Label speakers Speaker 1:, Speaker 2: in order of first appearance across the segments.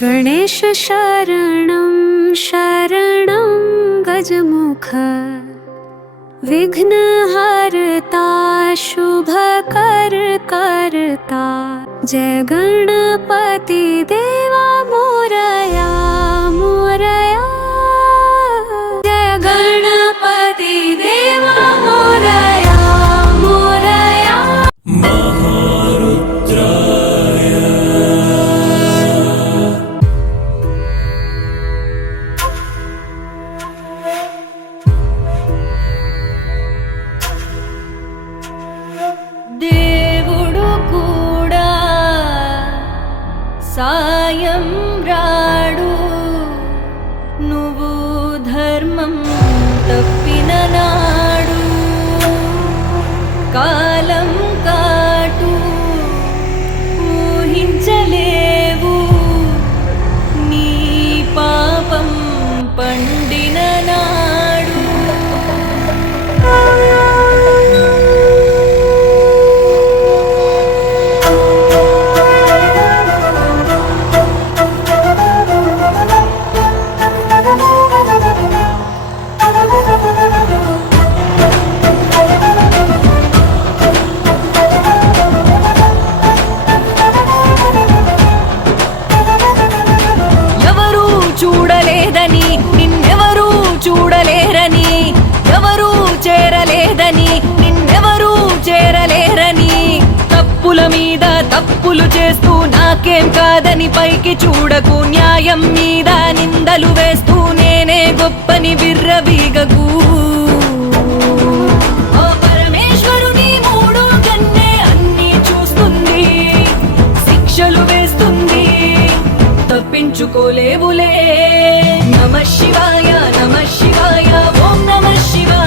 Speaker 1: गणेश शरणं गजमुख। विघ्नहर्ता शुभकरकर्ता। जय गणपति देवा मोरया
Speaker 2: తప్పిన నాడు. కా తప్పుల మీద తప్పులు చేస్తూ నాకేం కాదని పైకి చూడకు. న్యాయం మీద నిందలు వేస్తూ నేనే గొప్పని బిర్రవీగకు పరమేశ్వరుని మూడు కన్నే అన్నీ చూస్తుంది శిక్షలు వేస్తుంది తప్పించుకోలేవులే. నమ శివాయ నమ శివాయ ఓం నమ శివాయ.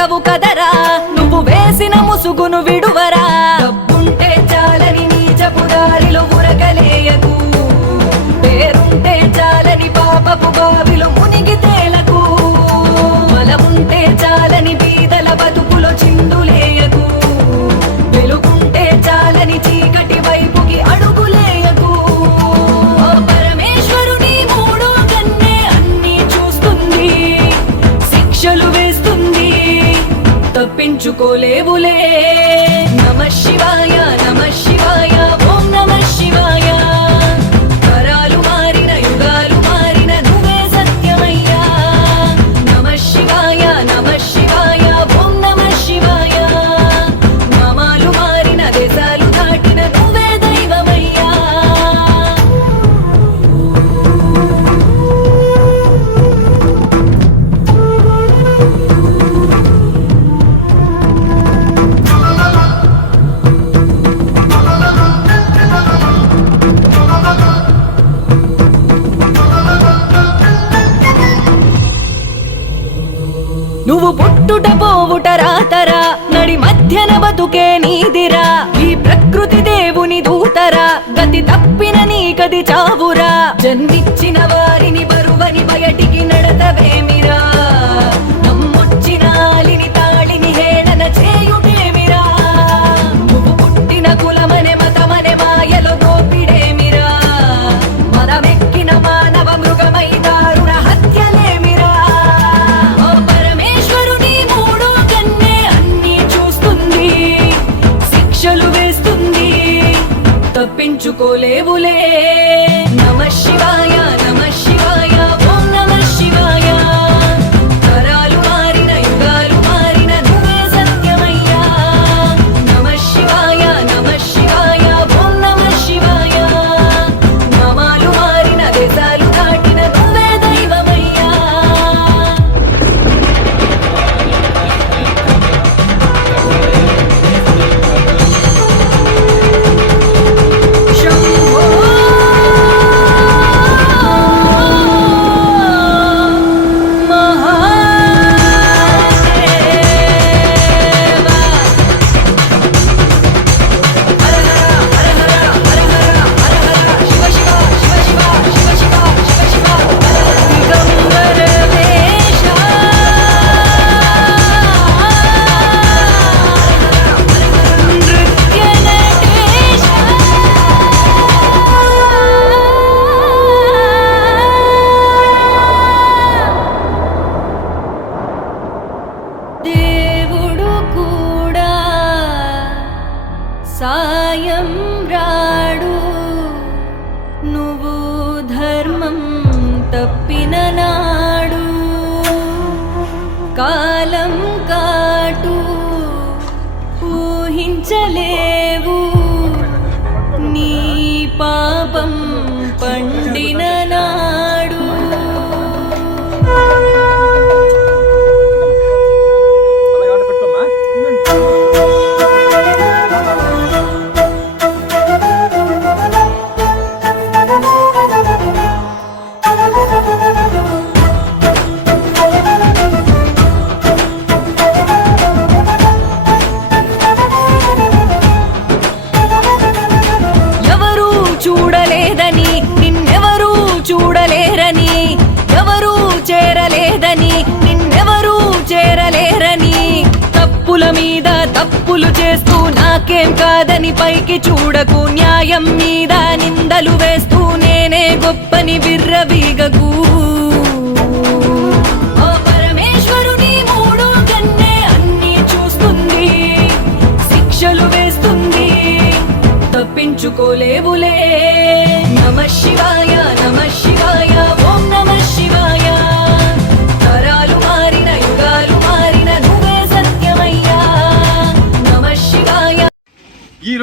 Speaker 2: చిరకాలము కదరా. నువ్వు వేసిన ముసుగును విడువరా. తప్పించుకోలేవులే నమ శివాయ నమ శివాయ. నువ్వు పుట్టుట పోవుట రాతరా నడి మధ్యన బతుకే నీదిరా. ఈ ప్రకృతి దేవుని దూతరా. గతి తప్పిన నీ గది చావురా. జన్మిచ్చిన వారిని బరువని బయటికి నడతవేమిరా? చూస్తుంది കാല తప్పుల మీద తప్పులు చేస్తూ నాకేం కాదని పైకి చూడకు న్యాయం మీద నిందలు వేస్తూ నేనే గొప్పని బిర్రవీగకు తప్పించుకోలేవులే.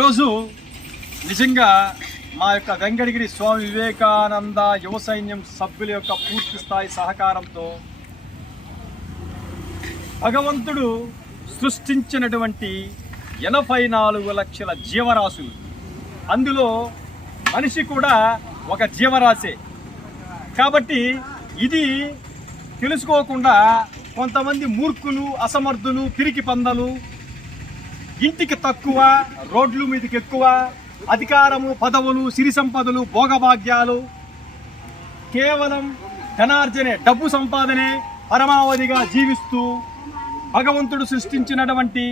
Speaker 3: ఈరోజు నిజంగా మా యొక్క వెంకటగిరి స్వామి వివేకానంద యువ సైన్యం సభ్యుల యొక్క పూర్తి స్థాయి సహకారంతో భగవంతుడు సృష్టించినటువంటి ఎనభై నాలుగు లక్షల జీవరాశులు. అందులో మనిషి కూడా ఒక జీవరాశే. కాబట్టి ఇది తెలుసుకోకుండా కొంతమంది మూర్ఖులు అసమర్థులు పిరికి పందలు ఇంటికి తక్కువ రోడ్లు మీదకి ఎక్కువ అధికారము పదవులు సిరి సంపదలు భోగభాగ్యాలు కేవలం ధనార్జనే డబ్బు సంపాదనే పరమావధిగా జీవిస్తూ భగవంతుడు సృష్టించినటువంటి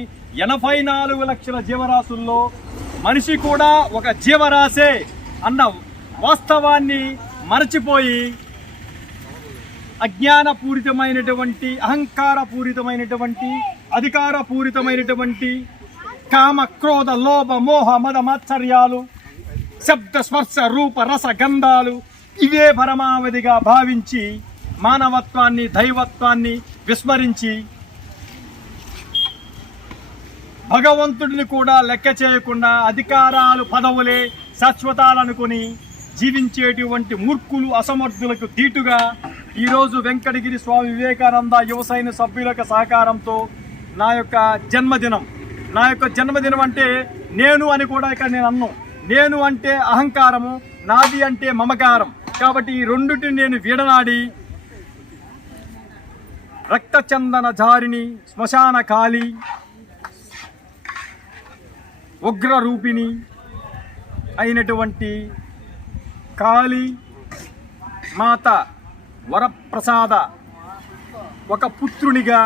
Speaker 3: ఎనభై నాలుగు లక్షల జీవరాశుల్లో మనిషి కూడా ఒక జీవరాశే అన్న వాస్తవాన్ని మరచిపోయి అజ్ఞానపూరితమైనటువంటి అహంకారపూరితమైనటువంటి అధికారపూరితమైనటువంటి కామ క్రోధ లోభ మోహ మద మాత్సర్యాలు శబ్ద స్పర్శ రూప రస గంధాలు ఇవే పరమావధిగా భావించి మానవత్వాన్ని దైవత్వాన్ని విస్మరించి భగవంతుడిని కూడా లెక్క చేయకుండా అధికారాలు పదవులే శాశ్వతాలనుకుని జీవించేటువంటి మూర్ఖులు అసమర్థులకు దీటుగా ఈరోజు వెంకటగిరి స్వామి వివేకానంద యువసైన సభ్యుల సహకారంతో నా యొక్క జన్మదినం. నా యొక్క జన్మదినం అంటే నేను అని కూడా ఇక్కడ నేను అన్ను. నేను అంటే అహంకారము నాది అంటే మమకారం. కాబట్టి ఈ రెండుటిని నేను వీడనాడి రక్తచందన జారిని శ్మశాన కాళీ ఉగ్ర రూపిణి అయినటువంటి కాళీ మాత వరప్రసాద ఒక పుత్రునిగా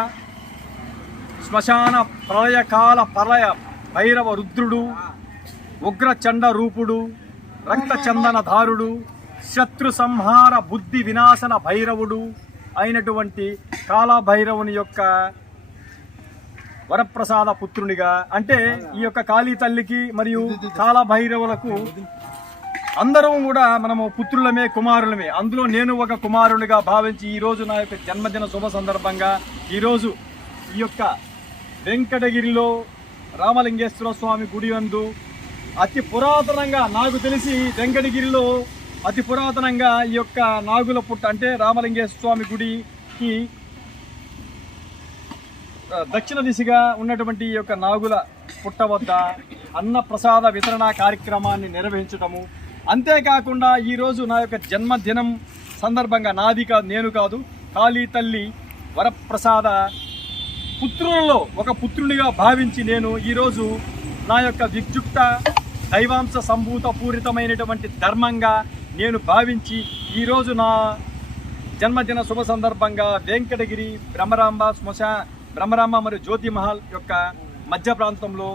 Speaker 3: శ్మశాన ప్రళయకాల ప్రళయ భైరవ రుద్రుడు ఉగ్రచండ రూపుడు రక్తచందనధారుడు శత్రు సంహార బుద్ధి వినాశన భైరవుడు అయినటువంటి కాలభైరవుని యొక్క వరప్రసాద పుత్రునిగా అంటే ఈ యొక్క కాళీ తల్లికి మరియు కాలభైరవులకు అందరం కూడా మనము పుత్రులమే కుమారులమే. అందులో నేను ఒక కుమారునిగా భావించి ఈరోజు నా యొక్క జన్మదిన శుభ సందర్భంగా ఈరోజు ఈ యొక్క వెంకటగిరిలో రామలింగేశ్వర స్వామి గుడి యందు అతి పురాతనంగా నాకు తెలిసి వెంకటగిరిలో అతి పురాతనంగా ఈ యొక్క నాగుల పుట్ట అంటే రామలింగేశ్వర స్వామి గుడికి దక్షిణ దిశగా ఉన్నటువంటి ఈ యొక్క నాగుల పుట్ట వద్ద అన్నప్రసాద వితరణ కార్యక్రమాన్ని నిర్వహించటము. అంతేకాకుండా ఈరోజు నా యొక్క జన్మదినం సందర్భంగా నాది కాదు నేను కాదు కాళీ తల్లి వరప్రసాద పుత్రులలో ఒక పుత్రునిగా భావించి నేను ఈరోజు నా యొక్క విద్యుక్త దైవాంశ సంభూత పూరితమైనటువంటి ధర్మంగా నేను భావించి ఈరోజు నా జన్మదిన శుభ సందర్భంగా వెంకటగిరి బ్రహ్మరాంబ శ్మశా బ్రహ్మరాంబ మరియు జ్యోతి మహల్ యొక్క మధ్య ప్రాంతంలో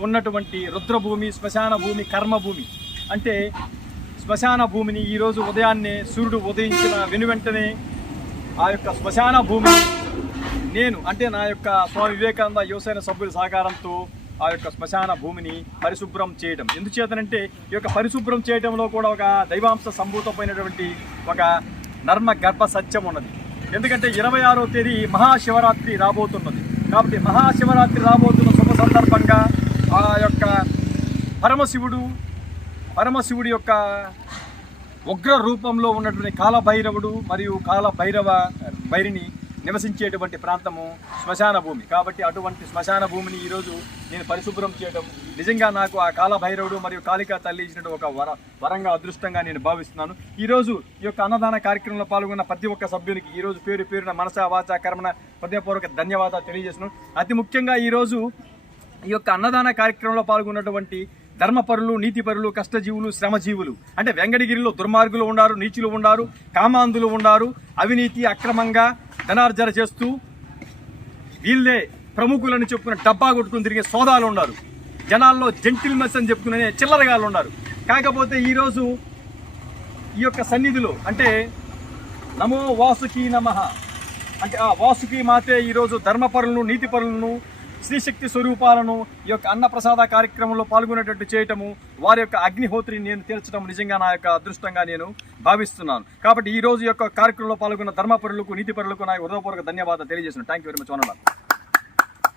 Speaker 3: ఉన్నటువంటి రుద్రభూమి శ్మశాన భూమి కర్మభూమి. అంటే శ్మశాన భూమిని ఈరోజు ఉదయాన్నే సూర్యుడు ఉదయించిన వెనువెంటనే ఆ యొక్క శ్మశాన భూమిని నేను అంటే నా యొక్క స్వామి వివేకానంద యువసేన సభ్యుల సహకారంతో ఆ యొక్క శ్మశాన భూమిని పరిశుభ్రం చేయడం ఎందుచేతనంటే ఈ యొక్క పరిశుభ్రం చేయడంలో కూడా ఒక దైవాంశ సంభూతమైనటువంటి ఒక నర్మ గర్భ సత్యం ఉన్నది. ఎందుకంటే ఇరవై ఆరో తేదీ మహాశివరాత్రి రాబోతున్నది. కాబట్టి మహాశివరాత్రి రాబోతున్న శుభ సందర్భంగా ఆ యొక్క పరమశివుడు పరమశివుడి యొక్క ఉగ్ర రూపంలో ఉన్నటువంటి కాలభైరవుడు మరియు కాలభైరవ భైరిని నివసించేటువంటి ప్రాంతము శ్మశాన భూమి. కాబట్టి అటువంటి శ్మశాన భూమిని ఈరోజు నేను పరిశుభ్రం చేయడం నిజంగా నాకు ఆ కాలభైరవుడు మరియు కాళికా తల్లి ఇచ్చినటువంటి ఒక వర వరంగా అదృష్టంగా నేను భావిస్తున్నాను. ఈరోజు ఈ యొక్క అన్నదాన కార్యక్రమంలో పాల్గొన్న ప్రతి ఒక్క సభ్యునికి ఈరోజు పేరు పేరున మనస వాచ కర్మణ హృదయపూర్వక ధన్యవాదాలు తెలియజేస్తున్నాను. అతి ముఖ్యంగా ఈరోజు ఈ యొక్క అన్నదాన కార్యక్రమంలో పాల్గొన్నటువంటి ధర్మపరులు నీతిపరులు కష్టజీవులు శ్రమజీవులు. అంటే వెంకటగిరిలో దుర్మార్గులు ఉన్నారు నీచులు ఉన్నారు కామాంధులు ఉన్నారు అవినీతి అక్రమంగా ధనార్జన చేస్తూ వీళ్ళే ప్రముఖులని చెప్పుకున్న డబ్బా కొట్టుకుని తిరిగే సోదాలు ఉన్నారు. జనాల్లో జెంటిల్మెస్ అని చెప్పుకునే చిల్లరగాళ్ళు ఉన్నారు. కాకపోతే ఈరోజు ఈ యొక్క సన్నిధిలో అంటే నమో వాసుకి నమః. అంటే ఆ వాసుకి మాతే ఈరోజు ధర్మపరులను నీతిపరులను శ్రీశక్తి స్వరూపాలను ఈ యొక్క అన్నప్రసాద కార్యక్రమంలో పాల్గొనేటట్టు చేయటము వారి యొక్క అగ్నిహోత్రిని నేను తీర్చడం నిజంగా నా యొక్క అదృష్టంగా నేను భావిస్తున్నాను. కాబట్టి ఈ రోజు యొక్క కార్యక్రమంలో పాల్గొన్న ధర్మపరులకు నీతిపరులకు నా హృదయపూర్వక ధన్యవాదాలు తెలియజేస్తున్నాను. Thank you very much one